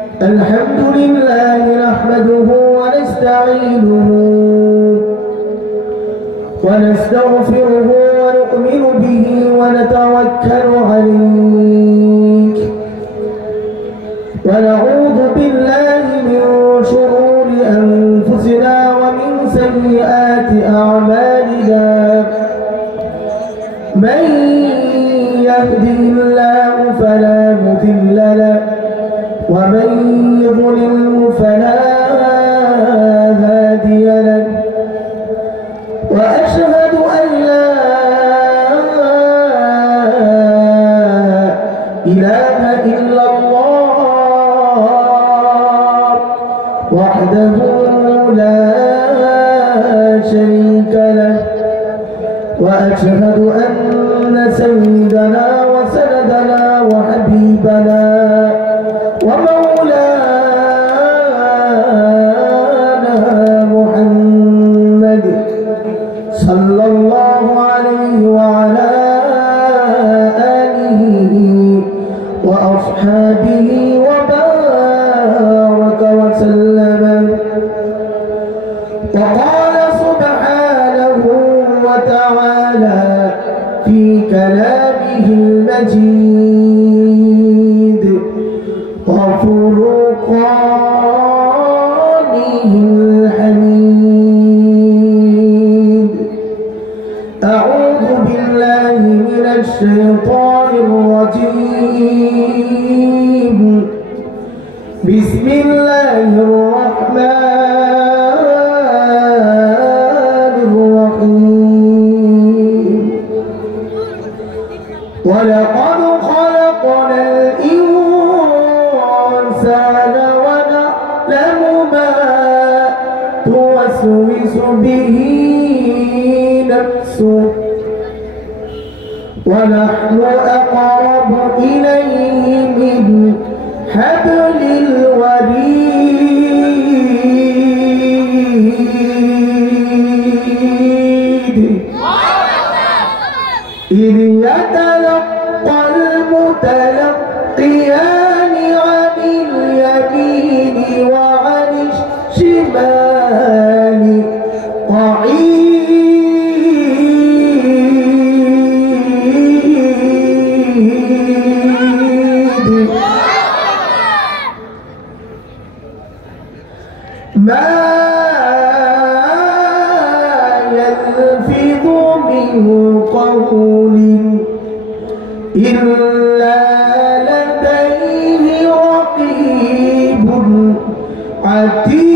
الحمد لله نحمده ونستعينه ونستغفره ونؤمن به ونتوكل عليه ونعوذ بالله من شرور أنفسنا ومن سيئات أعمالنا من يهده الله فلا مضل له ومن يضلل فلا هادي له وأشهد أن لا إله إلا الله وحده لا شريك له وأشهد أن سيدنا وسندنا وحبيبنا ومولانا محمد صلى الله عليه وعلى آله وأصحابه وبارك وسلم. وقال سبحانه وتعالى في كلامه المجيد وفرقانه الحميد. أعوذ بالله من الشيطان الرجيم. بسم الله الرحمن الرحيم. ولقد خلقنا الإنسان ونعلم ما توسوس به نفسه ونحن أقرب إليه من حبل الوريد إذ يتلقى المتلقيان عن اليمين وعن الشمال قعيد ما يلفظ من قول إلا لديه رقيب عتيد.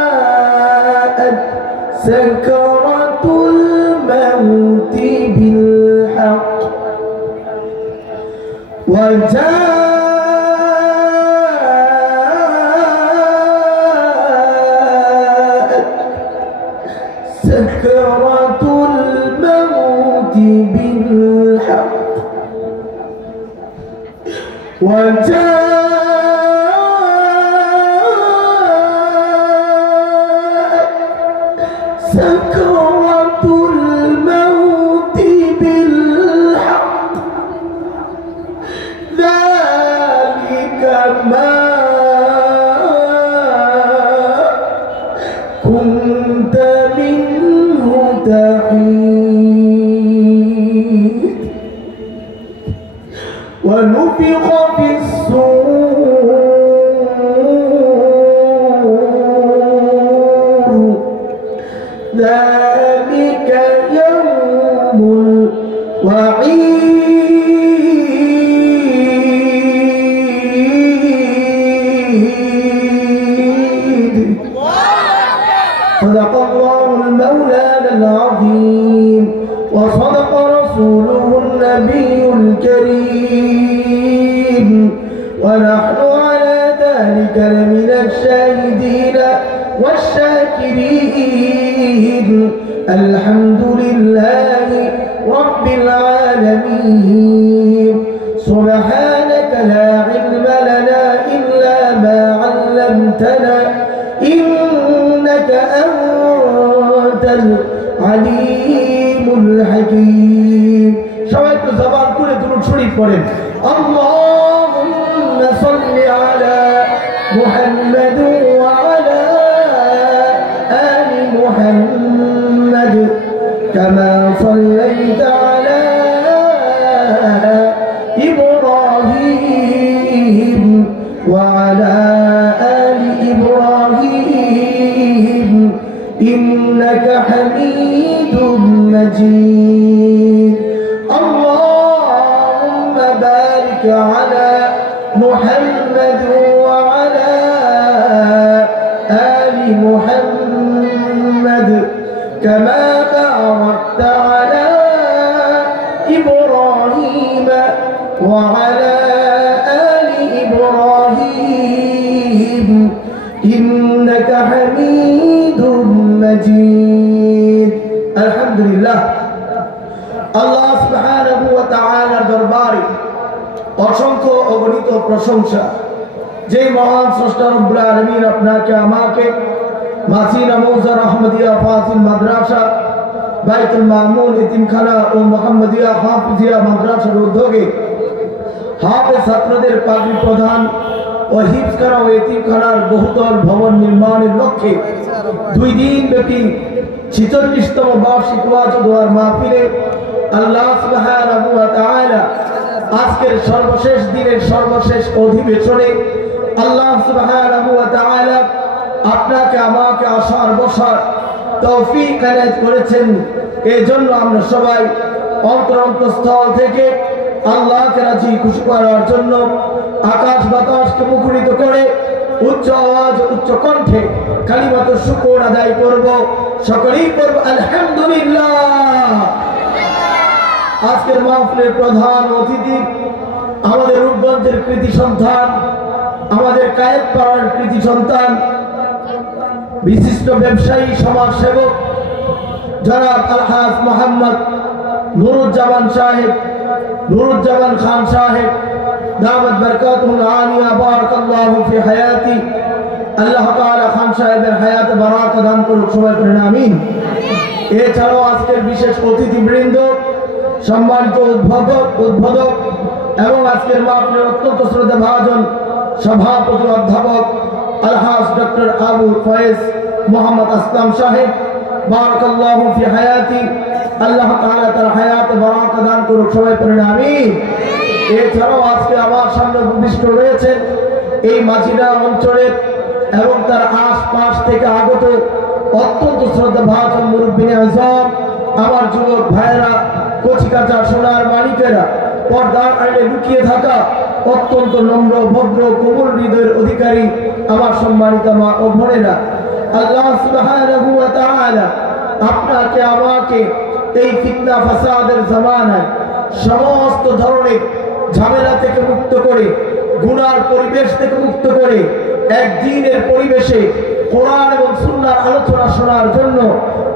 وجاءت سكرة الموت بالحق وجاءت سكرة الموت بالحق وجاءت سكرة الموت بالحق ذلك ما كنت منه تحيد. ونفخ في الصور ذلك يوم الوعيد. صدق الله المولانا العظيم وصدق رسوله النبي الكريم ونحن على ذلك لمن الشاهدين والشاكرين. الحمد لله رب العالمين. سبحانك لا علم لنا إلا ما علمتنا إنك أنت العليم الحكيم সবাই একটু জবান খুলে দুরূদ শরীফ পড়েন اللهم صل على محمد وعلى آل محمد كما صليت على إبراهيم وعلى آل إبراهيم إنك حميد مجيد اللهم بارك على محمد وعلى آل محمد كما باركت على إبراهيم وعلى آل إبراهيم إنك حميد مجيد الحمد لله আল্লাহ সুবহানাহু ওয়া তাআলার দরবারে অসংখ্য অগণিত প্রশংসা যে মহান স্রষ্টা রব্বুল আলামিন আপনাকে আমাকে মাসিনা মৌজা আহমদিয়া ফাজিল মাদ্রাসা বাইতুল মামুন এতিমখানা ও মুহাম্মদিয়া হাফিজিয়া মাদ্রাসার উদ্যোগে হাফেজ ছাত্রদের পাগড়ি প্রদান ও হিফজখানা ও এতিমখানার বহুতল ভবন নির্মাণের লক্ষ্যে 2 দিন ব্যাপী 46তম বার্ষিক ওয়াজ ও দোয়ার মাহফিলে আল্লাহ সুবহানাহু ওয়া তাআলা আজকের সর্বশেষ দিনের সর্বশেষ অধিবেশনে আল্লাহ সুবহানাহু ওয়া তাআলা আপনাকে আমাকে আসার বসার তৌফিক এনায়েত করেছেন এজন্য আমরা সবাই অন্তরস্থল থেকে আল্লাহকে রাজি খুশি করার জন্য আকাশ বাতাসকে মুখরিত করে উচ্চ আওয়াজ উচ্চ কণ্ঠে কালিমাতুশ শুকর আদায় করব সকলেই করব আলহামদুলিল্লাহ আজকের মাহফিলের প্রধান অতিথি আমাদের রূপগঞ্জের কৃতি সন্তান আমাদের কায়েতপাড়ার কৃতি সন্তান বিশিষ্ট ব্যবসায়ী সমাজসেবক জনাব আলহাজ মোহাম্মদ নুরুজ্জামান সাহেব নুরুজ্জামান খান সাহেব দাওয়াত বরকাতুল আলিয়া বারাকাল্লাহু ফি হায়াতি আল্লাহ তাআলা খান সাহেবের হায়াতে বারাকা দান করুন সবাই পড়েন আমিন এছাড়াও আজকের বিশেষ অতিথিবৃন্দ সম্মানিত উদ্বোধক এবং আজকের মাহফিলের অত্যন্ত শ্রদ্ধাভাজন সভাপতি অধ্যাপক আলহাজ ডক্টর আবু ফয়েজ মোহাম্মদ আসলাম সাহেব বারাকাল্লাহু ফি হায়াতি আল্লাহ তাআলা তার হায়াতে বারাকা দান করুন সবাই পড়েন আমিন এছাড়াও আজকে আমার সামনে উপবিষ্ট রয়েছেন এই মাঝিরা অঞ্চলের এবং তার আশপাশ থেকে আগত অত্যন্ত শ্রদ্ধাভাজন মুরব্বিনে আযম আমার যুবক ভাইয়েরা কচিকাঁচা সোনার মানিকেরা পর্দার আড়ালে লুকিয়ে থাকা অত্যন্ত নম্র ভদ্র কোমল হৃদয়ের অধিকারী আমার সম্মানিত মা ও বোনেরা আল্লাহ সুবহানাহু ওয়া তাআলা আপনাকে আমাকে এই ফিতনা ফাসাদের জামানায় সমস্ত ধরনের ঝামেলা থেকে মুক্ত করে গুনার পরিবেশ থেকে মুক্ত করে একদিনের পরিবেশে কোরআন এবং সুন্নাহর আলোচনা শোনার জন্য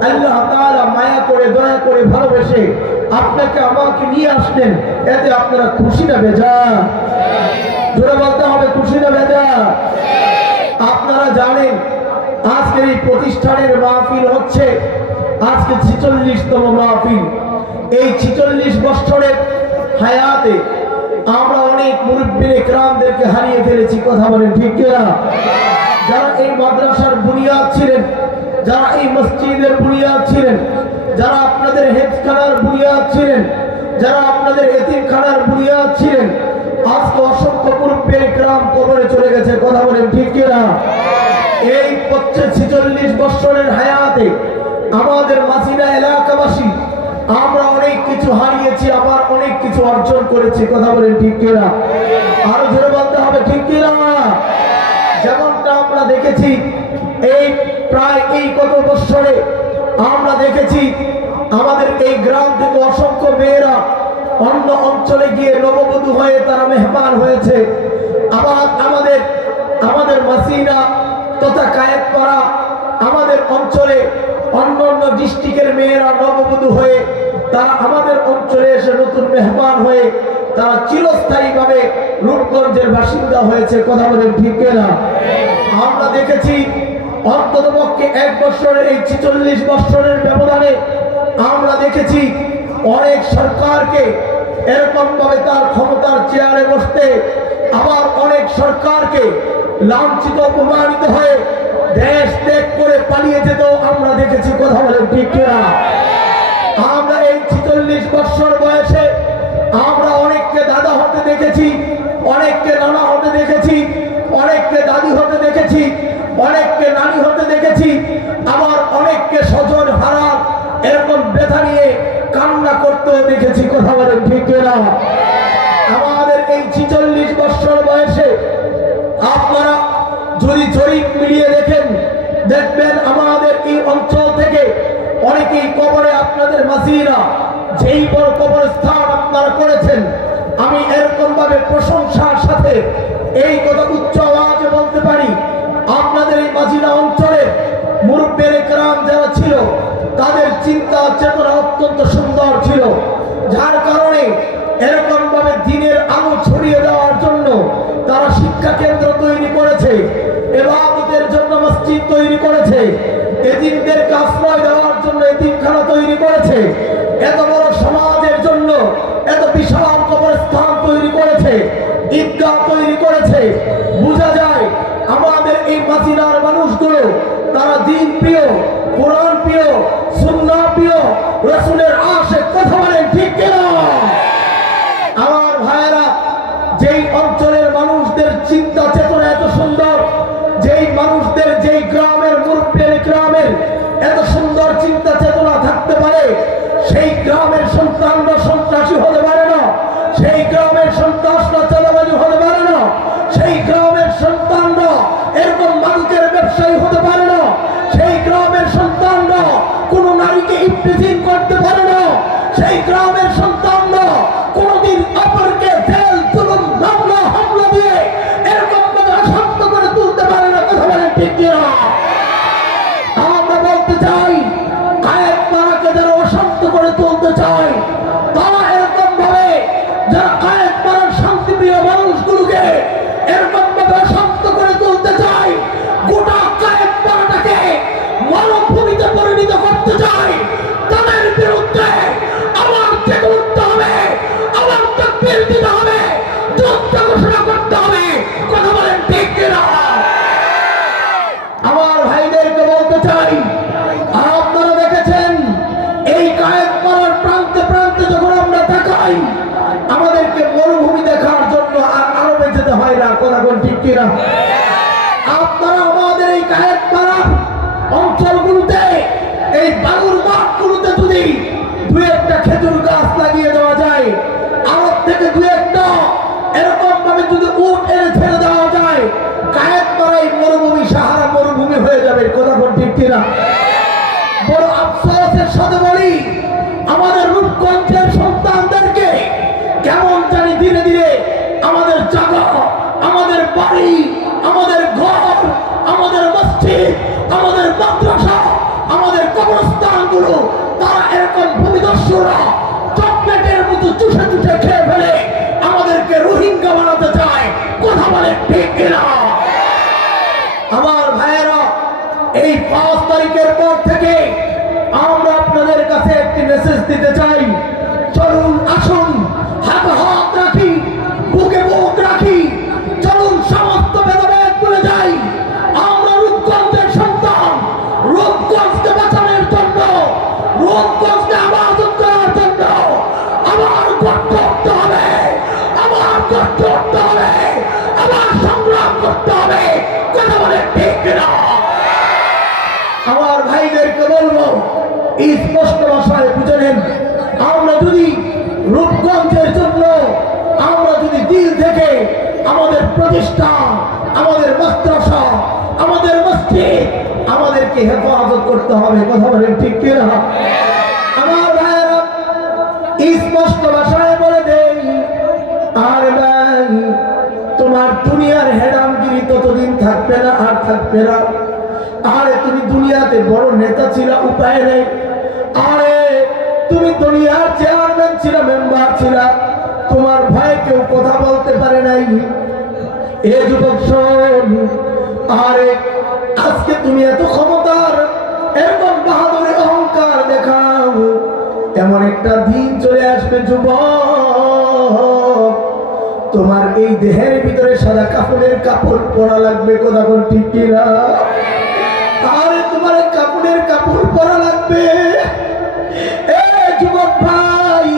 আল্লাহ তাআলা মায়া করে দয়া করে ভালোবেসে আপনাকে আমাকে নিয়ে আসলেন এতে আপনারা খুশি না বেজার জোরে বলতে হবে খুশি না বেজার আপনারা জানেন আজকের এই প্রতিষ্ঠানের মাহফিল হচ্ছে আজকে 46তম মাহফিল এই 46 বছরের হায়াতে আমরা অনেক মুরব্বি ইকরামদেরকে হারিয়ে ফেলেছি কথা বলেন ঠিক কি না যারা এই মাদ্রাসার বুনিয়াদ ছিলেন যারা এই মসজিদের বুনিয়াদ ছিলেন যারা আপনাদের হেফজখানার বুনিয়াদ ছিলেন যারা আপনাদের এতিমখানার বুনিয়াদ ছিলেন আজকে অসংখ্য মুরব্বি ইকরাম কবরে চলে গেছে কথা বলেন ঠিক কি না এই 46 বছরের হায়াতে আমাদের মাসিনা এলাকাবাসী আমরা অনেক কিছু হারিয়েছি আবার অনেক কিছু অর্জন করেছি কথা বলেন ঠিক কি না আরো জোরে বলতে হবে ঠিক কি না যেমনটা আমরা দেখেছি এই প্রায় এই কত বছরে আমরা দেখেছি আমাদের এই গ্রাম থেকে অসংখ্য মেয়েরা অন্য অঞ্চলে গিয়ে নববধূ হয়ে তারা মেহমান হয়েছে আবার আমাদের মাসিনা তথা কায়েতপাড়া আমাদের অঞ্চলে অন্য অন্য ডিস্ট্রিক্টের মেয়েরা নববধূ হয়ে তারা আমাদের অঞ্চলে এসে নতুন মেহমান হয়ে তারা চিরস্থায়ীভাবে রূপগঞ্জের বাসিন্দা হয়েছে কথা বলেন ঠিক না আমরা দেখেছি অন্ততপক্ষে 1 বছরের এই 46 বছরের ব্যবধানে আমরা দেখেছি অনেক সরকারকে এরকম ভাবে তার ক্ষমতার চেয়ারে বসতে, আবার অনেক সরকারকে লাঞ্ছিত অপমানিত হয়ে দেশ ত্যাগ করে পালিয়ে যেত আমরা দেখেছি। কথা বলেন ঠিক কিনা? আমরা এই 46 বছর বয়সে আমরা অনেককে দাদা হতে দেখেছি, অনেককে নানা হতে দেখেছি, অনেককে দাদি হতে দেখেছি, অনেককে নানি হতে দেখেছি, আবার অনেককে স্বজন হারা এরকম ব্যথা নিয়ে কান্না করতেও দেখেছি। কথা বলেন ঠিক কিনা? আমাদের এই 46 বছর বয়সে আপনারা যদি জরিপ মিলিয়ে দেখেন, দেখবেন আমাদের এই অঞ্চল থেকে অনেকেই কবরে আপনাদের মাঝিরা যেই বড় কবরস্থান আপনারা করেছেন, আমি এরকম ভাবে প্রশংসার সাথে এই কথা উচ্চ আওয়াজে বলতে পারি, আপনাদের এই মাঝিরা অঞ্চলে মুরব্বিয়ে কেরাম যারা ছিল তাদের চিন্তা চেতনা অত্যন্ত সুন্দর ছিল, যার কারণে এরকম ভাবে দিনের আলো ছড়িয়ে দেওয়ার জন্য তারা শিক্ষা কেন্দ্র তৈরি করেছে, ইবাদতের জন্য মসজিদ তৈরি করেছে, এতিমদেরকে আশ্রয় দেওয়ার জন্য এতিমখানা তৈরি করেছে, এত বড় সমাজের জন্য এত বিশাল কবরস্থান তৈরি করেছে, ঈদগাহ তৈরি করেছে। বোঝা যায় আমাদের এই মাজিরার মানুষগুলো তারা দ্বীন প্রিয়, কোরআন প্রিয়, সুন্নাহ প্রিয়, রাসূলের আশিক। কথা বলেন ঠিক কিনা? আমার ভাইয়েরা, যেই অঞ্চলের মানুষদের চিন্তা চেতনা এত সুন্দর, যেই মানুষদের যেই গ্রামের মুরব্বিয়ে গ্রামের এত সুন্দর চিন্তা চেতনা থাকতে পারে, সেই গ্রামের সন্তানরা সন্ত্রাসী হতে পারে না, সেই গ্রামের সন্ত্রাসরা চাঁদাবাজি হতে পারে না, সেই গ্রামের সন্তানরা এরকম মাদকের ব্যবসায়ী হতে পারে না, সেই গ্রামের সন্তানরা কোন নারীকে ইফতিজিং করতে পারে না, সেই গ্রামের সন্তানরা কোনদিন অপরকে জেল জুলুম মামলা হামলা দিয়ে এরকম ভাবে অশান্ত করে তুলতে পারে না। কথা বলেন ঠিক কিনা? আমরা বলতে চাই, কায়েত পাড়াকে যারা অশান্ত করে তুলতে চায়, তারা এরকম ভাবে যারা কায়েত পাড়ার শান্তিপ্রিয় মানুষগুলোকে এরকম ভাবে অশান্ত করে তুলতে চায়, গোটা কায়েত পাড়াটাকে মরুভূমিতে পরিণত করতে চায়, তাদের বিরুদ্ধে আবার জেগে উঠতে হবে, আবার তাকবীর দিতে হবে, যুদ্ধ ঘোষণা করতে হবে। কথা বলেন ঠিক কিনা? আমার ভাইদেরকে বলতে চাই, আপনারা দেখেছেন এই কায়েত পাড়ার প্রান্তে প্রান্তে যখন আমরা তাকাই, আমাদেরকে মরুভূমি দেখার জন্য আর আরবে যেতে হয় না। কথা বলেন ঠিক কিনা? আপনারা আমাদের এই কায়েত পাড়ার অঞ্চলগুলোতে, এই বালুর মাঠগুলোতে যদি 2-1টা খেজুর গাছ লাগিয়ে দেওয়া যায়, আরব থেকে 2-1টা এরকম ভাবে যদি উট এনে ছেড়ে দেওয়া যায়, কায়েত পাড়ায় মরুভূমি সাহারা মরুভূমি হয়ে যাবে। কথা বলেন ঠিক কিনা? বড় আফসোসের সাথে বলি, আমাদের রূপগঞ্জের সন্তানদেরকে কেমন জানি ধীরে ধীরে আমাদের জায়গা, আমাদের বাড়ি, আমাদের ঘর, আমাদের মসজিদ, আমাদের মাদ্রাসা, আমাদের কবরস্থানগুলো তারা এরকম ভূমিদস্যুরা চকলেটের মতো চুষে চুষে খেয়ে ফেলে আমাদেরকে রোহিঙ্গা বানাতে চায়। কথা বলে ঠিক কিনা? আমার ভাইয়েরা, এই 5 তারিখের পর থেকে আমরা আপনাদের কাছে একটি মেসেজ দিতে চাই। চলুন, আসুন, হাতে হাত রাখি, বুকে বুক রাখি, চলুন সমস্ত ভেদাভেদ ভুলে যাই। আমরা রূপগঞ্জের সন্তান, রূপগঞ্জকে বাঁচানোর জন্য, রূপগঞ্জকে আবাদ করার জন্য আবার গড়তে উঠতে হবে, আবার গড়তে উঠতে হবে, আবার সংগ্রাম করতে হবে। কথা বলে ঠিক কিনা? আমার ভাইদেরকে বলবো, স্পষ্ট ভাষায় বুঝে নেন, আমরা যদি রূপগঞ্জের জন্য আমরা যদি দিল থেকে আমাদের প্রতিষ্ঠান, আমাদের মাদ্রাসা, আমাদের মসজিদ, আমাদেরকে হেফাজত করতে হবে। কথা বলেন ঠিক কিনা? আমার ভাইয়েরা, স্পষ্ট ভাষায় বলে দেই, আর ভাই, তোমার দুনিয়ার হেডামগিরি ততদিন থাকবে না, আর থাকবে না। আরে তুমি দুনিয়াতে বড় নেতা ছিল, উপায় নেই। আরে তুমি দুনিয়ার চেয়ারম্যান ছিল, মেম্বার ছিল, তোমার ভয়ে কেউ কথা বলতে পারে নাই। এ যুবক শোন, আরে আজকে তুমি এত ক্ষমতার এরকম বাহাদুরি অহংকার দেখাও, এমন একটা দিন চলে আসবে যুবক, তোমার এই দেহের ভিতরে সাদা কাপড়ের কাপড় পরা লাগবে, কথা কোন ঠিক কিনা? আরে তোমার কাপড়ের কাপড় পরা লাগবে। এ যুবক ভাই,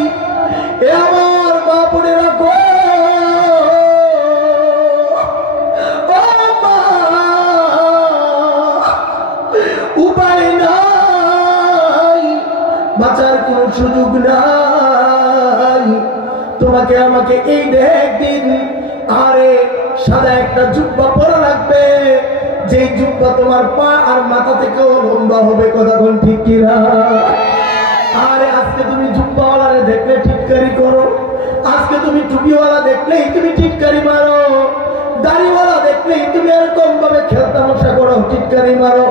এ আমার মা বোনেরা গো, উপায় নাই, বাঁচার কোন সুযোগ নাই, তোমাকে আমাকে এই একদিন আরে সাদা একটা জুব্বা পরা লাগবে, যে জুব্বা তোমার পা আর মাথা থেকেও লম্বা হবে, কথা কোন ঠিক কিনা? আরে আজকে তুমি জুব্বাওয়ালারে দেখলে টিটকারি করো, আজকে তুমি টুপিওয়ালা দেখলেই তুমি টিটকারি মারো, দাড়িওয়ালা দেখলেই তুমি এরকম ভাবে খেলতামশা করো, টিটকারি মারো।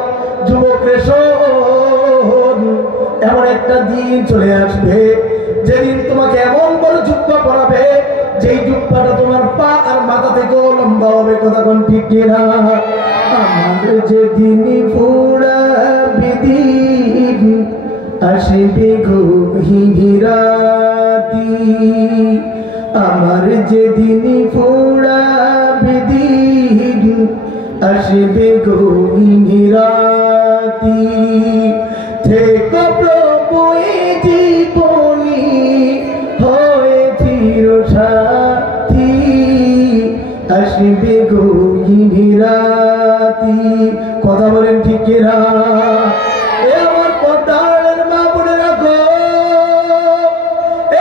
যুবক রে শোন, এমন একটা দিন চলে আসবে যেদিন তোমাকে এমন বড় জুব্বা পরাবে, যেই জুব্বাটা তোমার পা আর মাথা থেকেও লম্বা হবে, কথা কোন ঠিক কিনা? আমার যেদিন পুরা বিদিন আসবে গভীর রাতি, আমার যেদিন পুরা বিদিন আসবে গভীর রাতি, থেকো প্রভু এই জীবনী হয়ে চির সাথী, আসবে গভীর রাতি, কথা বলেন ঠিক কিনা? এ আমার পর্দার মা বোনেরা গো,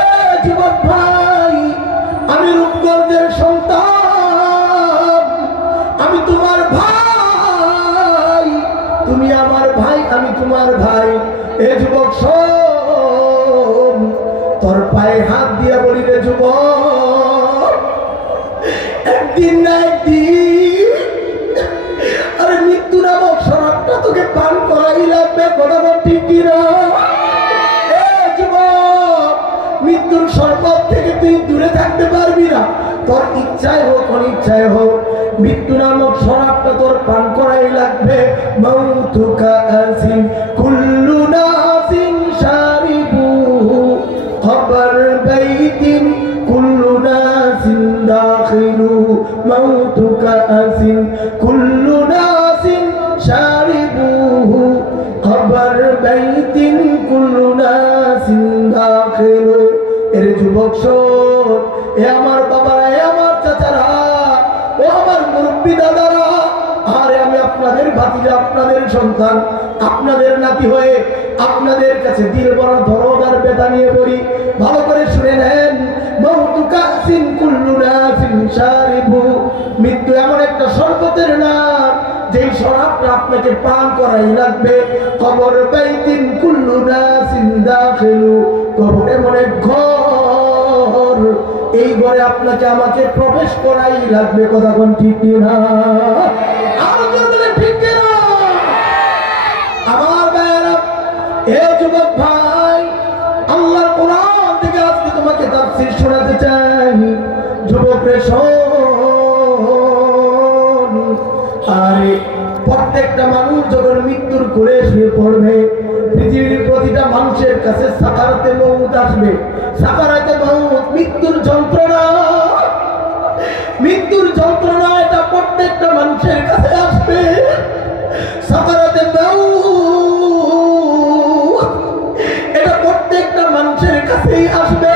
এ যুবক ভাই, আমি রূপগঞ্জের সন্তান, আমি তোমার ভাই, তুমি আমার ভাই, আমি তোমার ভাই। এ যুবক শোন, তোর পায়ে হাত দিয়ে বলি রে যুবক, একদিন না একদিন আরে মৃত্যু নামক শরাবটা তোকে পান করাই লাগবে, কথা বল ঠিক কিনা? এ যুবক, মৃত্যুর শরবত থেকে তুই দূরে থাকতে পারবি না, তোর ইচ্ছায় হোক অনিচ্ছায় হোক, মৃত্যু নামক শরাবটা তোর পান করাই লাগবে। মাউতুকা আসিন কুল্লু নাসিন শারিবু খবর বাইতিন কুল্লু নাসিন দাখিলু, মাউতুকা আসিন কুল্লু নাসিন শারিবু খবর বাইতিন কুল্লু নাসিন দাখিলু। এর যুবক শোন, এ আমার বাবারা, এ আমার চাচারা, ও আমার মুরব্বী দাদারা, আরে আমি আপনাদের ভাতিজা, আপনাদের সন্তান, আপনাদের নাতি হয়ে আপনাদের কাছে দিল বড় দরদ আর বেদনা নিয়ে বলি, ভালো করে শুনে নেন। মাউতুকা সিন কুল্লু নাসিন শারিবু, মৃত্যু এমন একটা শরবতের নাম, যেই শরাবটা আপনাকে পান করাই লাগবে। কবর বাইতিন কুল্লু নাসিন দাখিলু, কবর এমন এক ঘর, এই ঘরে আপনাকে আমাকে প্রবেশ করাই লাগবে, কথা কোন ঠিক কিনা? আর বলেন ঠিক কিনা? আমার ভাইরা, এ যুবক ভাই, আল্লাহর কোরআন থেকে আজকে তোমাকে তাফসীর শোনাতে চাই। যুবক রে শোন, আরে প্রত্যেকটা মানুষ যখন মৃত্যুর কোলে শুয়ে পড়বে, পৃথিবীর প্রতিটা মানুষের কাছে সাকারাতে মউত আসবে। সাকারাতে মউত মৃত্যুর যন্ত্রণা, মৃত্যুর যন্ত্রণা এটা প্রত্যেকটা মানুষের কাছে আসবে। সাকারাতে মউত এটা প্রত্যেকটা মানুষের কাছেই আসবে।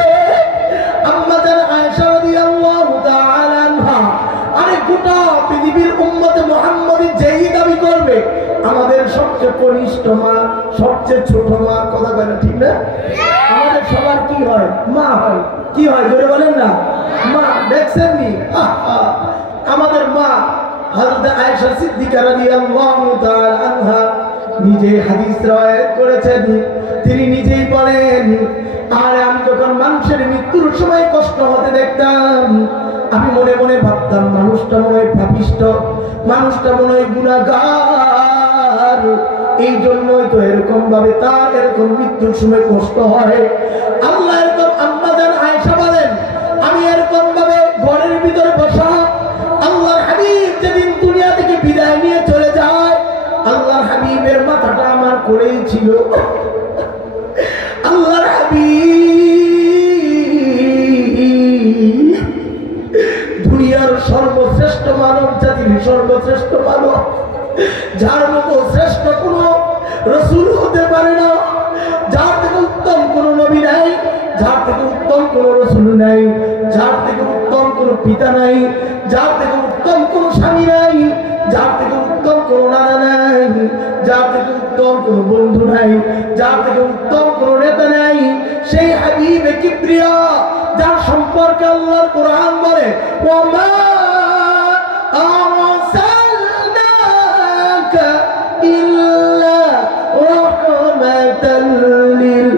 আম্মা জান আয়েশা রাদিয়াল্লাহু তাআলা আনহা, আরে গোটা পৃথিবীর উম্মতে মুহাম্মদী যেই দাবি করবে আমাদের সবচেয়ে কনিষ্ঠ মা, সবচেয়ে ছোট মা, কথা বলে ঠিক না? আমাদের সবার কি হয়? মা হয়। কি হয় জোরে বলেন না? মা। দেখছেন নি আমাদের মা হযরত আয়েশা সিদ্দিকা রাদিয়াল্লাহু তাআলা আনহা নিজে হাদিস রওয়ায়াত করেছেন, তিনি নিজেই বলেন, আর আমি যখন মানুষের মৃত্যুর সময় কষ্ট হতে দেখতাম, আমি মনে মনে ভাবতাম মানুষটা মনে হয় পাপিষ্ঠ, মানুষটা মনে হয় গুনাহগার, এই জন্যই তো এরকম ভাবে তার এরকম মৃত্যুর সময় কষ্ট হয়। আল্লাহ এরকম আম্মা জান আয়েশা বলেন, আমি এরকম ভাবে ঘরের ভিতরে বসা আল্লাহর হাবিব যেদিন দুনিয়া থেকে বিদায় নিয়ে করেই ছিল। আল্লাহর হাবিব দুনিয়ার সর্বশ্রেষ্ঠ মানব জাতির সর্বশ্রেষ্ঠ মানব, যার মতো শ্রেষ্ঠ কোন রাসূল হতে পারে না, যার থেকে উত্তম কোন নবী নাই, যার থেকে উত্তম কোন রাসূল নাই, যার থেকে উত্তম কোন পিতা নাই, যার থেকে উত্তম কোন স্বামী নাই, যার থেকে উত্তম কোন নানা নাই, যার থেকে উত্তম কোন বন্ধু নাই, যার থেকে উত্তম কোন নেতা নাই। সেই হাবিবে কিবরিয়া যার সম্পর্কে আল্লাহর কোরআন বলে ওমা আরসালনাকা ইল্লা রাহমাতাল লিল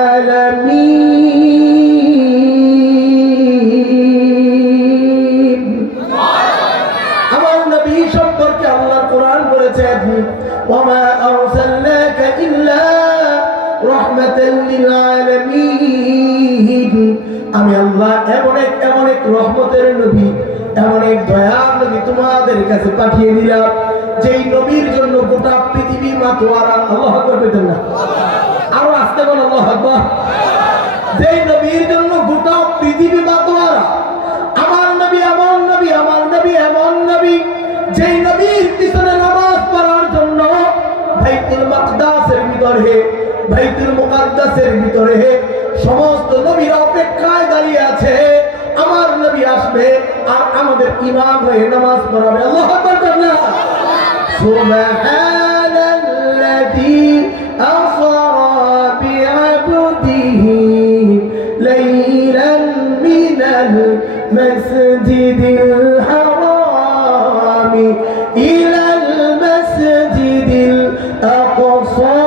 আলামিন। আমার নবী সম্পর্কে আল্লাহর কোরআন বলেছে ওমা আরসালনাকা ইল্লা রাহমাতাল লিল আলামিন। আমি আল্লাহ এমন এক রহমতের নবী, এমন এক দয়ার নবী তোমাদের কাছে পাঠিয়ে দিলাম, যেই নবীর জন্য গোটা পৃথিবী মাতোয়ারা। আল্লাহু আকবার বলতেন না? আরো আসতে বল আল্লাহু আকবার। যেই নবীর জন্য গোটা পৃথিবী মাতোয়ারা। আমার নবী এমন নবী, আমার নবী এমন নবী, যেই নবীর পিছনে নামাজ পড়ার জন্য বাইতুল মাকদাসের ভিতরে, বাইতুল মুকাদ্দাসের ভিতরে সমস্ত নবীরা অপেক্ষায় দাঁড়িয়ে আছে। আমার নবী আসবে আর আমাদের ইমাম হয়ে নামাজ পড়াবে। আল্লাহু আকবার না? সুবহানাল্লাযী আসরা বিআবদিহি লাইলান মিনাল মাসজিদিল হারাম ইলাল মাসজিদিল আকসা।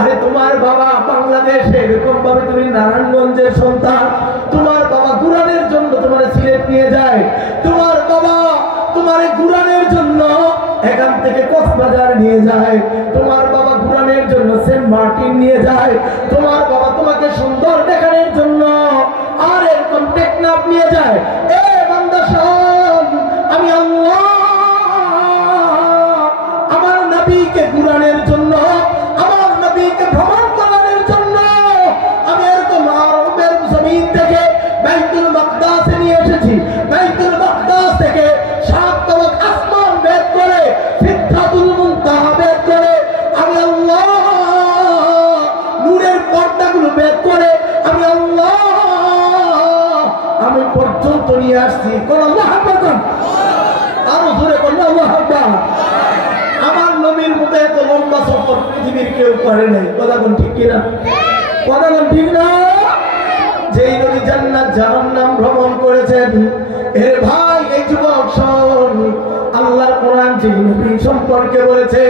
আরে তোমার বাবা বাংলাদেশে এরকম ভাবে তুমি নারায়ণগঞ্জের সন্তান, তোমার বাবা কুরআনের জন্য তোমার সিলেট নিয়ে যায়, তোমার বাবা তোমার কুরআনের জন্য এখান থেকে কক্সবাজার নিয়ে যায়, তোমার বাবা কুরআনের জন্য সেন্ট মার্টিন নিয়ে যায়, তোমার বাবা তোমাকে সুন্দর দেখানোর জন্য আর এরকম টেকনাফ নিয়ে যায়। এ বান্দা শোন, আমি আল্লাহ আমার নবীকে কুরআনের জন্য, আমার নবীকে ভ্রমণ করানোর জন্য আমি এরকম আরবের জমিন থেকে বাইতুল মাকদাসে নিয়ে এসেছি। বাইতুল মাকদাস থেকে 7 তবক আসমান বের করে, সিদরাতুল মুনতাহা বের করে, আমি আল্লাহ নূরের পর্দাগুলো বের করে আমি আল্লাহ আমি পর্যন্ত নিয়ে আসছি। কোন আল্লাহু আকবার, আরো জোরে বলুন আল্লাহু আকবার। আমার নবীর মতো এত লম্বা সফর পৃথিবীর কেউ করে নাই। কথা কোন ঠিক কিনা? কথা কোন ঠিক না? যেই নবী জান্নাত জাহান্নাম ভ্রমণ করেছেন, এর ভাই এই যুবক শোন, আল্লাহর কোরআন যেই নবী সম্পর্কে বলেছে,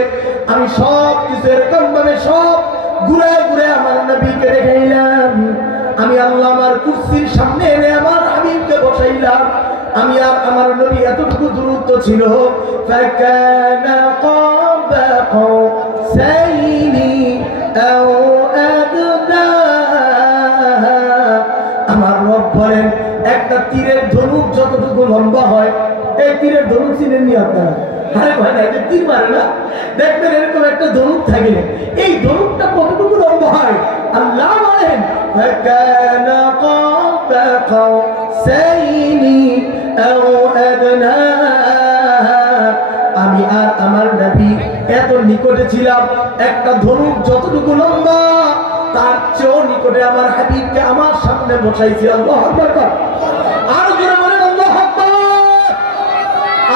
আমি সব কিছু এরকম ভাবে সব ঘুরে ঘুরে আমার নবীকে দেখাইলাম। আমি আল্লাহ আমার কুরসির সামনে এনে আমার হাবিবকে বসাইলাম। আমি আর আমার নবী এতটুকু দূরত্ব ছিল, ফাকানা কাবা কাউসাইনি আও আদনা। আমার রব বলেন একটা তীরের ধনুক যতটুকু লম্বা হয়, এই তীরের ধনুক চিনেন নি আপনারা? আরে ভাই না, তীর মারে না, দেখবেন এরকম একটা ধনুক থাকে, এই ধনুকটা কতটুকু লম্বা হয়? আল্লাহ বলেন ফাকানা কাবা কাউসাইনি আও আদনা। আমি আর আমার নবী এত নিকটে ছিলাম, একটা ধনুক যতটুকু লম্বা তার চেয়েও নিকটে আমার হাবিবকে আমার সামনে বসাইছি। আল্লাহু আকবার। আর যারা বলেন আল্লাহু আকবার।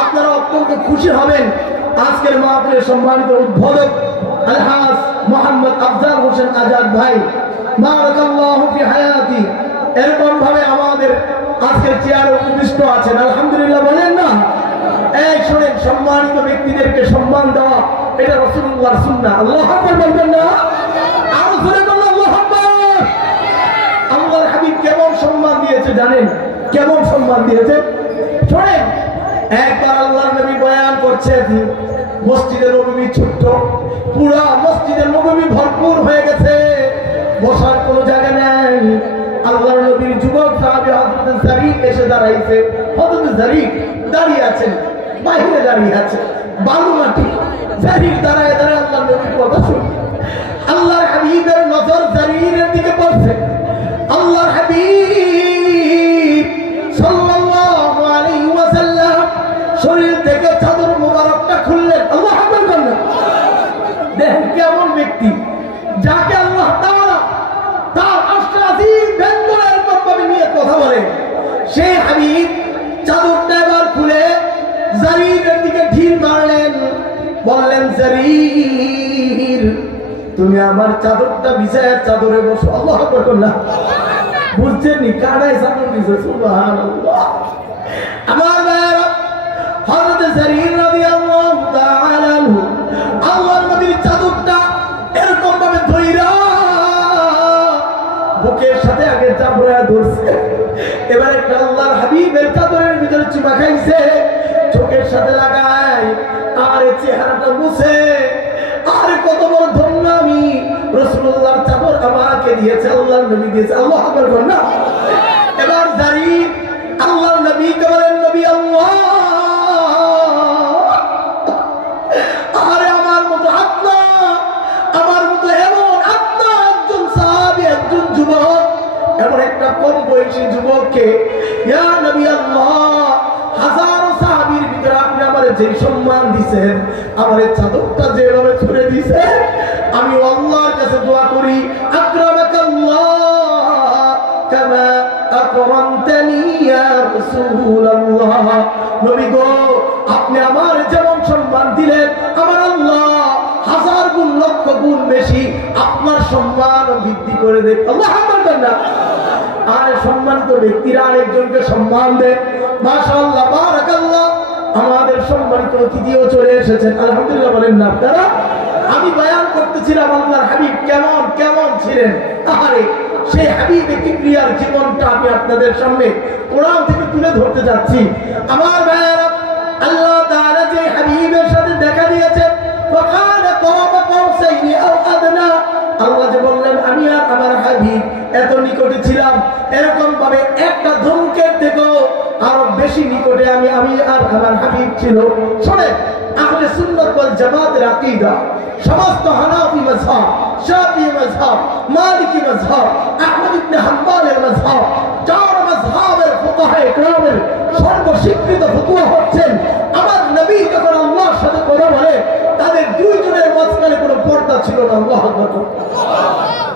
আপনারা অত্যন্ত খুশি হবেন আজকের মাহফিলের সম্মানিত উদ্বোধক আলহাজ মোহাম্মদ আফজাল হোসেন আজাদ ভাই, বারাকাল্লাহু ফি হায়াতি, এরকম ভাবে আমাদের আজকের চেয়ারে উপবিষ্ট আছেন। আলহামদুলিল্লাহ বলেন না? এই শুনেন, সম্মানিত ব্যক্তিদেরকে সম্মান দেওয়া এটা রাসূলুল্লাহর সুন্নাহ। আল্লাহু আকবার বলবেন না? আরো জোরে বলুন আল্লাহু আকবার। আল্লাহর হাবিব কেমন সম্মান দিয়েছে জানেন? কেমন সম্মান দিয়েছে শুনেন। একবার আল্লাহর নবী বয়ান করছেন, মসজিদে নববী ছোট্ট, পুরা মসজিদে নববী ভরপুর হয়ে গেছে, বসার কোনো জায়গা নেই। আল্লাহর নবীর যুবক সাহাবী হযরত জারির এসে দাঁড়াইছে। হযরত জারির দাঁড়িয়ে আছেন, বাইরে দাঁড়িয়ে আছে, বালু মাটি। জারির দাঁড়ায় দাঁড়ায় আল্লাহর নবীর কথা শুনে আল্লাহর হাবিবের নজর জারিরের দিকে পড়ছে। আল্লাহর হাবিব সাল্লাল্লাহু আলাইহি ওয়াসাল্লাম শরীর থেকে চাদর মোবারকটা খুললেন। আল্লাহু আকবার বললেন। দেখেন কেমন ব্যক্তি, যাকে আল্লাহ তাআলা তার আরশে আজিম ভেতরের ভাবে নিয়ে কথা বলে, সেই হাবিব চাদরটা এবার খুলে জারিরের দিকে ঢিল মারলেন, বললেন জারির তুমি আমার চাদরটা বিছায় চাদরে বসো। আল্লাহু আকবার বললেন। বুঝছেন নি কাটায় চাদর দিছে, সুবহানাল্লাহ। আমার ভাইরা, হযরত জারির রাদিয়াল্লাহু তাআলা আনহু আল্লাহর নবীর চাদরটা এরকম ভাবে ধইরা বুকের সাথে আগে চাপড়া ধরছে, এবার একটা আল্লাহর হাবিবের চাদরের ভিতরে চুমা খাইছে, চোখের সাথে লাগায় আর চেহারাটা মুছে, আর কত বড় ধন্য আমি, রাসূলুল্লাহর চাদর আমাকে দিয়েছে, আল্লাহর নবী দিয়েছে। আল্লাহু আকবার বলেন না। এবার জারির আল্লাহর নবীকে বলেন, নবী আল্লাহ, আরে আমার মতো আত্মা, আমার মতো এমন আত্মা, একজন সাহাবী, একজন যুবক, এমন একটা কম বয়সী যুবককে ইয়া নবী আল্লাহ, হাজারো সাহাবীর ভিতরে আপনি আমারে যে সম্মান দিবেন, আমারে চাদরটা যেভাবে ছুঁড়ে দিয়েছে, আমি আল্লাহর কাছে দোয়া করি, আকরামাকাল্লাহ কামা আকরামতানি ইয়া রাসূলুল্লাহ। নবী গো, আপনি আমার যেমন সম্মান দিলেন, আমার আল্লাহ হাজার গুণ লক্ষ গুণ বেশি আপনার সম্মান বৃদ্ধি করে দেন। আল্লাহু আকবার বলেন। আর সম্মানিত ব্যক্তিরা আরেকজনকে সম্মান দেয়। মাশাআল্লাহ, বারাকাল্লাহ। আমাদের সম্মানিত অতিথিও চলে এসেছেন, আলহামদুলিল্লাহ বলেন না আপনারা? আমি বয়ান করতেছিলাম আল্লাহর হাবিব কেমন কেমন ছিলেন। আরে সেই হাবিবে কিবরিয়ার জীবনটা আমি আপনাদের সামনে কোরআন থেকে তুলে ধরতে যাচ্ছি। আমার ভাইয়েরা, আল্লাহ তাআলা যে হাবিবের সাথে দেখা দিয়েছেন, ওয়াকানা কাবা কাউসাইনি আও আদনা, আল্লাহ যে বললেন আমি আর আমার হাবিব এত নিকটে ছিলাম, এরকম ভাবে একটা ধমকের থেকেও আরো বেশি নিকটে আমি আর আমার হাবিব ছিল। শুনে, আহলে সুন্নাত ওয়াল জামাতের আকীদা, সমস্ত হানাফি মাযহাব, শাফিঈ মাযহাব, মালিকি মাযহাব, আহমদ ইবনে হাম্বলের মাযহাব, চার মাযহাবের ফুকাহায়ে কেরামের সর্বস্বীকৃত ফতোয়া হচ্ছেন, আমার নবী যখন আল্লাহর সাথে কথা বলে, তাদের দুইজনের মাঝখানে কোনো পর্দা ছিল না। আল্লাহু আকবার।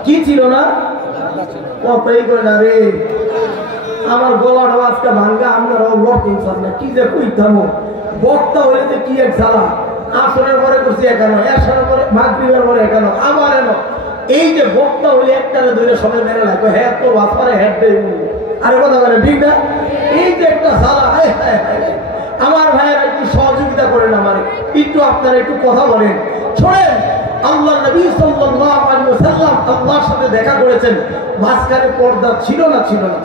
কি ছিল না? কথাই কই না রে, আমার গলার আওয়াজটা ভাঙ্গা, আপনারাও লড়তেন সামনে, কি যে কইতাম, বক্তা হইলে যে কি এক জ্বালা। আসরের পরে করছি এখানে, এসারের পরে, মাগরিবের পরে এখানে, আবার এনো। এই যে বক্তা হইলে একটারে ধরে সবাই মেরে লাগে, হ্যাঁ তো বাসপারে হ্যাঁ দেয়, আরে কথা বলে ঠিক না? এই যে একটা জ্বালা, আমার ভাইয়েরা একটু সহযোগিতা করেন, আমার একটু আপনারা একটু কথা বলেন। শোনেন, আল্লাহ নবী সাল্লাল্লাহু আলাইহি ওয়াসাল্লাম আল্লাহর সাথে দেখা করেছেন, মাঝখানে পর্দা ছিল না? ছিল না?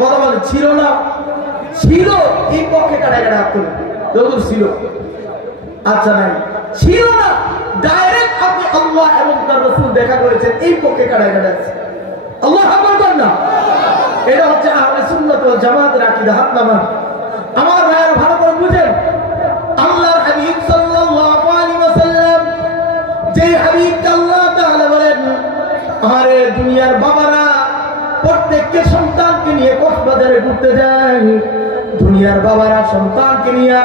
কথা বলে ছিল না? ছিল। এই পক্ষে কাটা কাটা হাত তুলে যতদূর ছিল। আচ্ছা নাই, ছিল না। ডাইরেক্ট আপনি আল্লাহ এবং তার রাসূল দেখা করেছেন, এই পক্ষে কাটা কাটা আছে। আল্লাহু আকবার না। এটা হচ্ছে আহলে সুন্নাত ওয়াল জামাতের আকীদা। হাত নামান। আমার ভাইয়েরা ভালো করে বুঝেন, আল্লাহর হাবিব সাল্লাল্লাহু আলাইহি ওয়াসাল্লাম, যে হাবিবকে আল্লাহ তাআলা বলেন, আরে দুনিয়ার বাবারা প্রত্যেককে সন্তানকে নিয়ে কক্সবাজারে ঘুরতে যায়, দুনিয়ার বাবারা সন্তানকে নিয়ে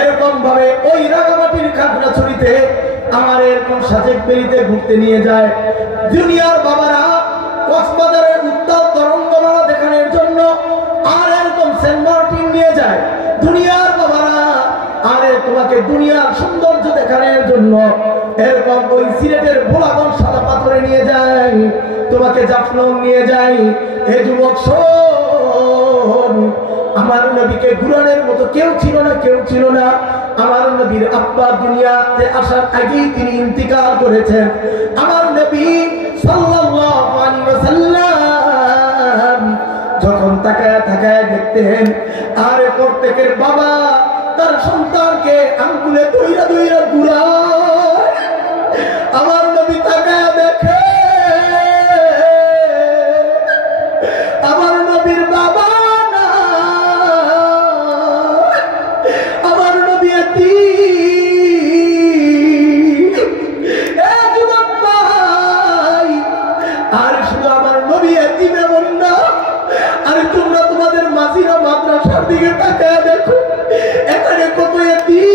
এরকম ভাবে ওই রাঙামাটির খাগড়াছড়িতে, আমার এরকম সাজেক বেরিতে ঘুরতে নিয়ে যায়। দুনিয়ার বাবারা কক্সবাজারের উত্তাল তরঙ্গমালা দেখানোর জন্য আর এরকম সেন্ট মার্টিন নিয়ে যায়। দুনিয়ার বাবারা আরে তোমাকে দুনিয়ার সৌন্দর্য দেখানোর জন্য এরকম ওই সিলেটের ভোলাগঞ্জ সাদা পাথরে নিয়ে যায়, তোমাকে জাফলং নিয়ে যায়। হে যুবক শোন, আমার নবীকে ঘুরানোর মতো কেউ ছিল না, কেউ ছিল না। আমার নবীর আব্বা দুনিয়াতে আসার আগেই তিনি ইন্তিকাল করেছেন। আমার নবী সাল্লাল্লাহু আলাইহি ওয়াসাল্লাম যখন তাকায় তাকায় দেখতে যাইতেন। আর প্রত্যেকের বাবা তার সন্তানকে আঙ্গুলে দইরা দইরা ঘুরায়। আমার নবী তাকায়া দেখে আমার নবীর বাবা না, আমার নবী এতিম। এ যুবক ভাই, আর শুধু আমার নবী এতিম এমন না, আর তোমরা তোমাদের মাসিরা মাদ্রাসার দিকে তাকায়া দেখো, এখানে কত এতিম,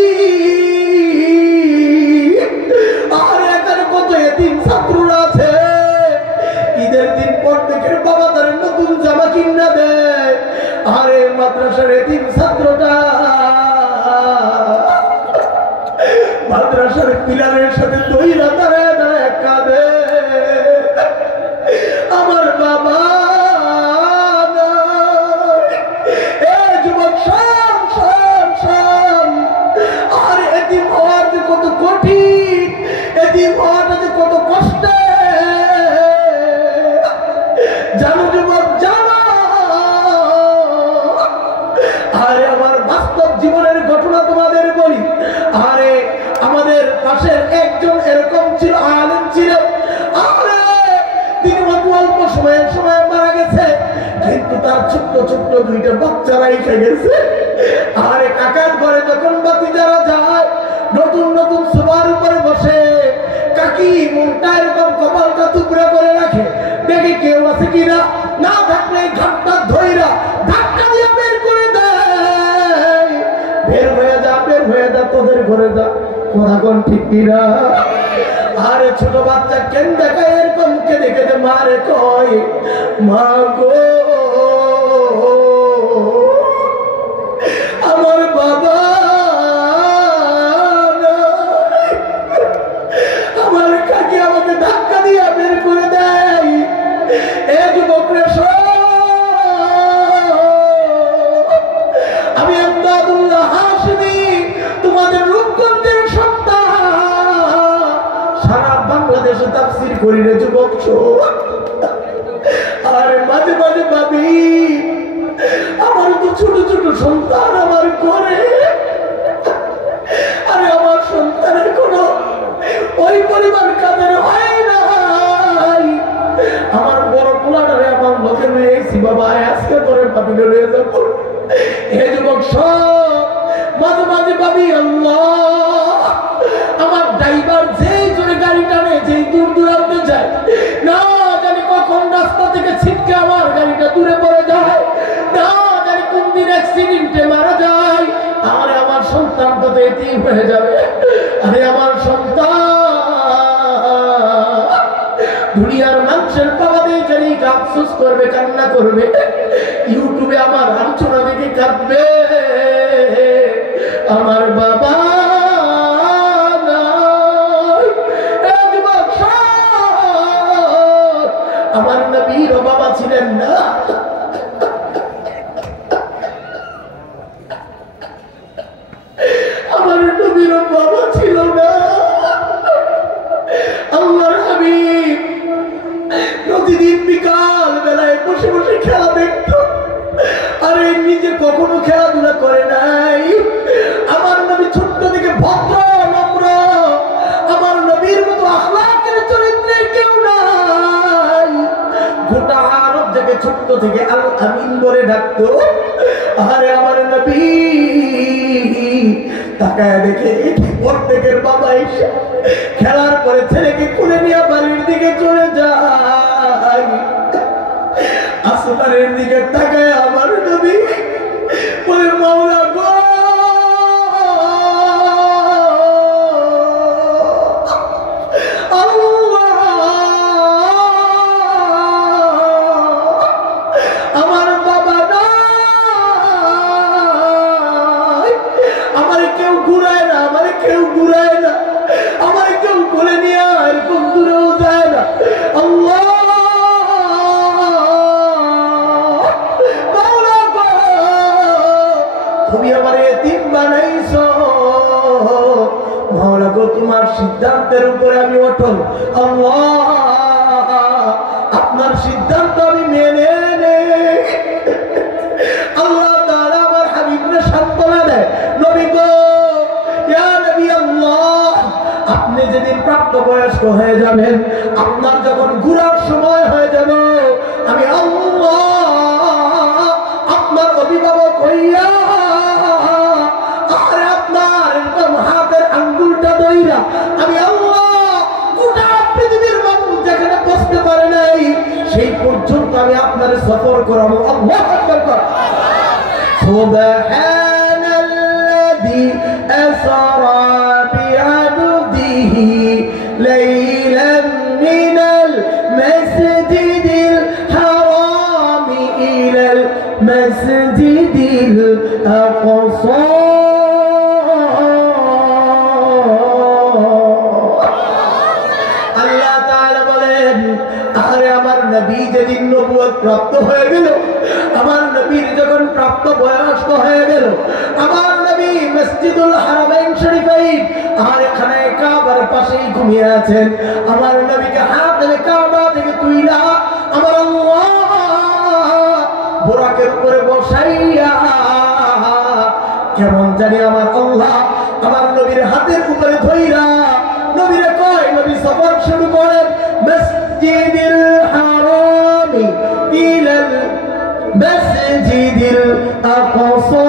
আর এখানে কত এতিম ছাত্ররা আছে। ঈদের দিন প্রত্যেকের বাবা তার নতুন জামা কিনা দেয়, আরে মাদ্রাসার এতিম ছাত্রটা মাদ্রাসার পিলারের সাথে দইরা দাঁড়ায় দাঁড়ায় কাঁদে, আমার বাবা। এ যুবক শাম শাম শাম, আর এতিম হওয়ার যে কত কঠিন, এতিম হওয়াটা যে কত কষ্টে, জানো যুবক জানো। আরে আমার বাস্তব জীবনের ঘটনা তোমাদের বলি। আরে আমাদের পাশের একজন এরকম ছিল, আলেম ছিলেন। আরে তিনি অল্প সময়ে মারা গেছে, কিন্তু তার ছোট্ট ছোট্ট দুইটা বাচ্চারা এসে গেছে। আরে কাকার ঘরে যখন বাতিজারা যায়, নতুন নতুন সোফার উপরে বসে কাকি মুখটা এরকম কপালটা টুকরা করে রাখে, দেখে কেউ আছে কিনা, না থাকলে ঘাটটা ধইরা ধাক্কা দিয়ে বের করে দেয়। বের হয়ে যা, বের হয়ে যা, তোদের ঘরে যা। কথা কোন ঠিক কিনা? আরে ছোট বাচ্চা কেন দেখায় এরকম কেঁদে কেঁদে মারে কয়, মা গো আমার বাবা, আমার কাকি আমাকে ধাক্কা দিয়ে বের করে দেয়। এ যুবকরা আমি আমদাদুল্লাহ হাশমি, তোমাদের রূপগঞ্জের সন্তান, সারা বাংলাদেশে তাফসীর করি রে যুবক। আরে মাঝে মাঝে ভাবি, আমার তো ছোট ছোট সন্তান আমার ঘরে, আরে আমার সন্তানের কোনো ওই পরিমাণ কাজের হয় নাই। আমার বড় পোলাটারে আমার লোকে নিয়েছি, বাবা আজকে করে ভাবিলে নিয়ে যাবো। হে যুবক সব মাঝে মাঝে ভাবি, আল্লাহ আমার ড্রাইভার যেই জোরে গাড়ি টানে, যেই দূর দূরান্তে যায়, না জানি কখন রাস্তা থেকে ছিটকে আমার গাড়িটা দূরে পড়ে যায়, না জানি কোন দিন অ্যাক্সিডেন্টে মারা যায়। আরে আমার সন্তানটা তো এতিম হয়ে যাবে। আরে আমার সন্তান দুনিয়ার মানুষের বাবা দেখে আফসোস করবে, কান্না করবে, ইউটিউবে আমার আলোচনা দেখে কাঁদবে, আমার বাবা আমার নবীর বাবা ছিলেন না। আমার নবীর বাবা ছিল না। আল্লাহর হাবিব প্রতিদিন বিকাল বেলায় বসে বসে খেলা দেখতো। আরে নিজে কখনো খেলাধুলা করে নাই। আমার নবী ছোট্ট থেকে ভদ্র নম্র, আমার নবীর মতো আখলাকের চরিত্রে কেউ নাই। গোটা আরব থেকে ছোট্ট থেকে আল আমিন বলে ডাকতো। আরে আমার নবী তাকায় দেখে প্রত্যেকের বাবা এসে খেলার পরে ছেলেকে খুলে নিয়ে বাড়ির দিকে চলে যায়। আসমানের দিকে তাকায় আমার নবী বলে, মাওলা গো আমার বাবা নাই, আমার কেউ ঘুরায় না, আমার কেউ ঘুরায় না, আমার কেউ বলে নিয়ে এরকম দূরেও যায় না। আল্লাহ তুমি আমার এতিম বানাইছো, মাওলা গো তোমার সিদ্ধান্তের উপরে আমি অটল। আল্লাহ আপনার সিদ্ধান্ত আমি মেনে নেই। আল্লাহ আপনি যেদিন প্রাপ্তবয়স্ক হয়ে যাবেন, আপনার যখন ঘুরার সময় হয়ে যাবে, আমি আল্লাহ আপনার অভিভাবক হইয়া আর আপনার একদম হাতের আঙ্গুলটা ধইরা আমি আল্লাহ গোটা পৃথিবীর মানুষ যেখানে বসতে পারে নাই সেই পর্যন্ত আমি আপনার সফর করাবো। আল্লাহু আকবার। সুবহানাল্লাযী আসরা বিআবদিহি লাইলান মিনাল মাসজিদিল হারামি ইলাল মাসজিদিল আকসা। আল্লাহ তাআলা বলেন, আরে আমার নবী যেদিন নবুয়ত প্রাপ্ত হয়ে গেল, আমার নবীর যখন প্রাপ্ত বয়স্ক হয়ে গেল, আমার নবী মসজিদুল হারামাইন শরীফাইন আর এখানে কাবার পাশেই ঘুমিয়ে আছেন। আমার নবীকে হাত ধরে কাবা থেকে তুইলা আমার আল্লাহ বুরাকের উপরে বসাইয়া কেমন জানি আমার আল্লাহ আমার নবীর হাতের উপরে ধইরা নবীরে কয়, নবী সফর শুরু করেন মসজিদুল হারামি ইলাল মসজিদিল আকসা।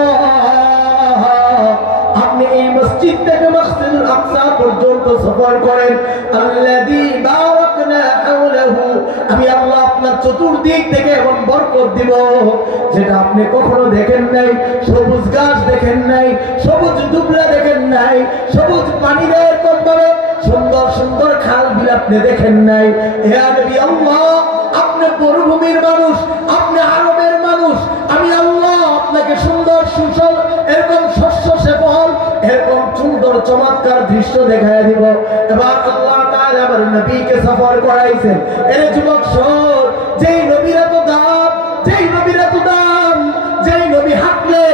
আপনি এই মসজিদ থেকে মসজিদুল আকসা পর্যন্ত সফর করেন। আল্লাযী বারাকনা হাওলাহু, আমি আল্লাহ আপনার চতুর্দিক থেকে এমন বরকত দিব যেটা আপনি কখনো দেখেন নাই। সবুজ গাছ দেখেন নাই, সবুজ দুবলা দেখেন নাই, সবুজ পানির এরকম ভাবে সুন্দর সুন্দর খাল বিল আপনি দেখেন নাই। হে নবী আল্লাহ, আপনি মরুভূমির মানুষ, আপনি আরবের মানুষ, আমি আল্লাহ আপনাকে সুন্দর সুশল এরকম শস্য শ্যামল এরকম সুন্দর চমৎকার দৃশ্য দেখায় দিব। এবার আল্লাহ তাআলা আমার নবীকে সফর করাইছেন। এর যুবক শোন, যেই নবীর এত দাম, যেই নবীর এত দাম, যেই নবী হাঁটলে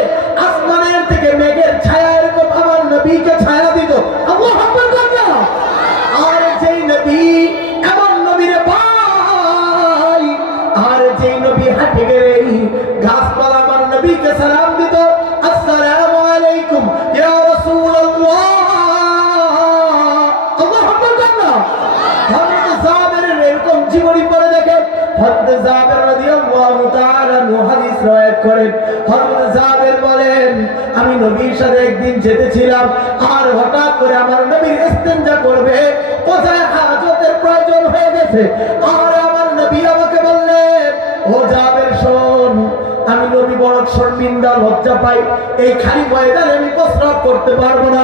আসমানের থেকে মেঘের ছায়া এরকম আমার নবীকে ছায়া দিত। আল্লাহু আকবার। আর যেই নবী এমন নবীরে পাই, আর যেই নবী হাঁটে গেলেই গাছপালা আমার নবীকে সালাম দিত, আসসালামু আলাইকুম ইয়া রাসূলুল্লাহ। আল্লাহু আকবার। হযরত জাবেরের এরকম জীবনী পড়ে দেখেন। হযরত জাবের রাদিয়াল্লাহু তাআলা হাদিস রওয়ায়াত করেন। হযরত জাবের বলেন, আমি নবীর সাথে একদিন যেতেছিলাম, আর হঠাৎ করে আমার নবীর ইস্তেনজা করবে, কোথায় হাজতের প্রয়োজন হয়ে গেছে। আর আমার নবী আমাকে বললেন, ও জাবের শোন, আমি নবী বড় শর্মিন্দা লজ্জা পাই, এই খালি ময়দানে আমি প্রস্রাব করতে পারবো না।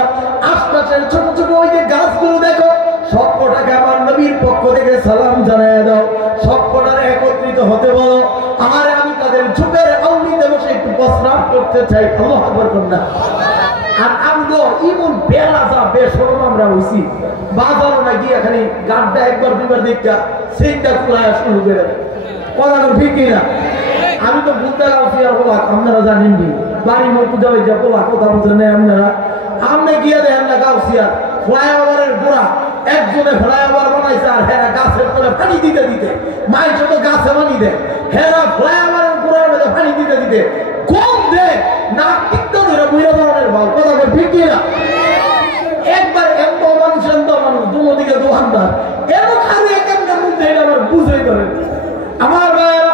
আশপাশের ছোট ছোট ওই যে গাছগুলো দেখো, সব কটাকে আমার নবীর পক্ষ থেকে সালাম জানায় দাও, সব কটার একত্রিত হতে বলো, আর আমি তাদের ঝুপের আউলিতে বসে একটু প্রস্রাব করতে চাই। আল্লাহু আকবার না। আর আমগো ইমন বেলাজা বেশরম আমরা হইছি, বাজারও না গিয়ে এখানে গাড্ডা একবার দুইবার দেখা সেইটা খোলা শুরু করে দেয়। কথা ঠিক না? আমি তো বুঝতে গাউছি আর বলা, আপনারা জানেন নি বাড়ি মোট পূজা হয়ে যা বলা, কথা বুঝেন না আপনারা। আমনে গিয়ে দেখেন না গাউছি আর ফ্লাইওভারের গোড়া একজনে ফ্লাইওভার বানাইছে, আর হেরা গাছের তলে পানি দিতে দিতে, মায়ের ছোট গাছে পানি দেয়, হেরা ফ্লাইওভারের গোড়ার মধ্যে পানি দিতে দিতে কম দেয় না, টিকতে ধরে বুঝে ধরনের ভাব। কথা ঠিক না? একবার এত মানুষ দুদিকে দোকানদার এত খালি কেমনে বুঝে, এটা আমার বুঝেই ধরে। আমার ভাইয়েরা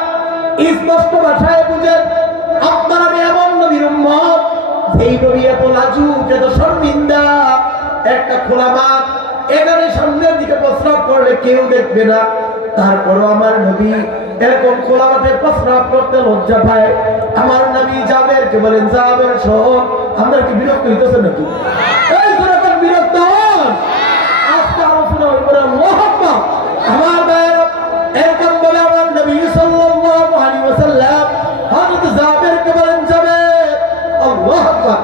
স্পষ্ট ভাষায় বুঝেন, আপনার আমি এমন নবীর উম্মত, এই নবী এত লাজুক, এত শর্মিন্দা, একটা খোলা মাঠ, এখানে সামনের দিকে প্রস্রাব করলে কেউ দেখবে না, তারপরও আমার নবী এরকম খোলা মাঠে প্রস্রাব করতে লজ্জা পায়। আমার নবী জাবেরকে বলেন, জাবের শোন, আমরা কি বিরক্ত হইতেছে নাকি? এই তোরা বিরক্ত হন, আজকে আলোচনা হইব না মুহাম্মদ। আমার ভাইয়েরা এরকম বলে আমার নবী সাল্লাল্লাহু আলাইহি ওয়াসাল্লাম হযরত জাবেরকে বলেন, জাবের, আল্লাহু আকবার।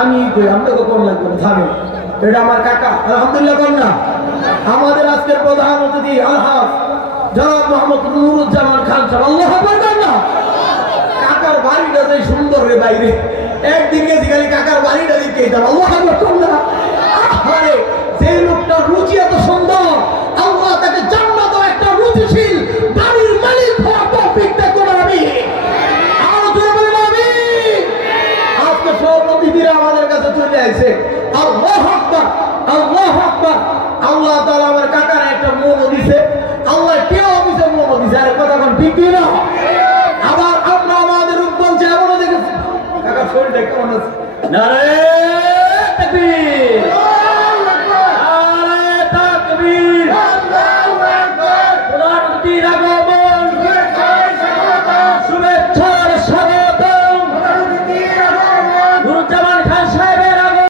আমি কই, আমরা তো কোন লাগবে না, থামেন, এটা আমার কাকা, আলহামদুলিল্লাহ কোন না। আমাদের আজকের প্রধান অতিথি আলহাজ জনাব মোহাম্মদ নুরুজ্জামান খান সাহেব, আল্লাহু আকবার না। কাকার বাড়িটা যে সুন্দর রে বাইরে, একদিন গেছি খালি কাকার বাড়িটা দেখে যাব, আল্লাহু আকবার না। আরে যে লোকটার রুচি এত সুন্দর, আল্লাহ তাকে জান্নাত ও একটা রুচিশীল বাড়ির মালিক হওয়ার তৌফিক দান করুন। আমি আর জোরে বলেন আমিন। আজকে সব অতিথিরা আমাদের কাছে চলে আসে, আল্লাহু আকবার, আল্লাহু ঠিক না? আবার আমরা আমাদের রূপগঞ্জে এমনও দেখেছি, কাকা শরীরটা কেমন আছে? নারে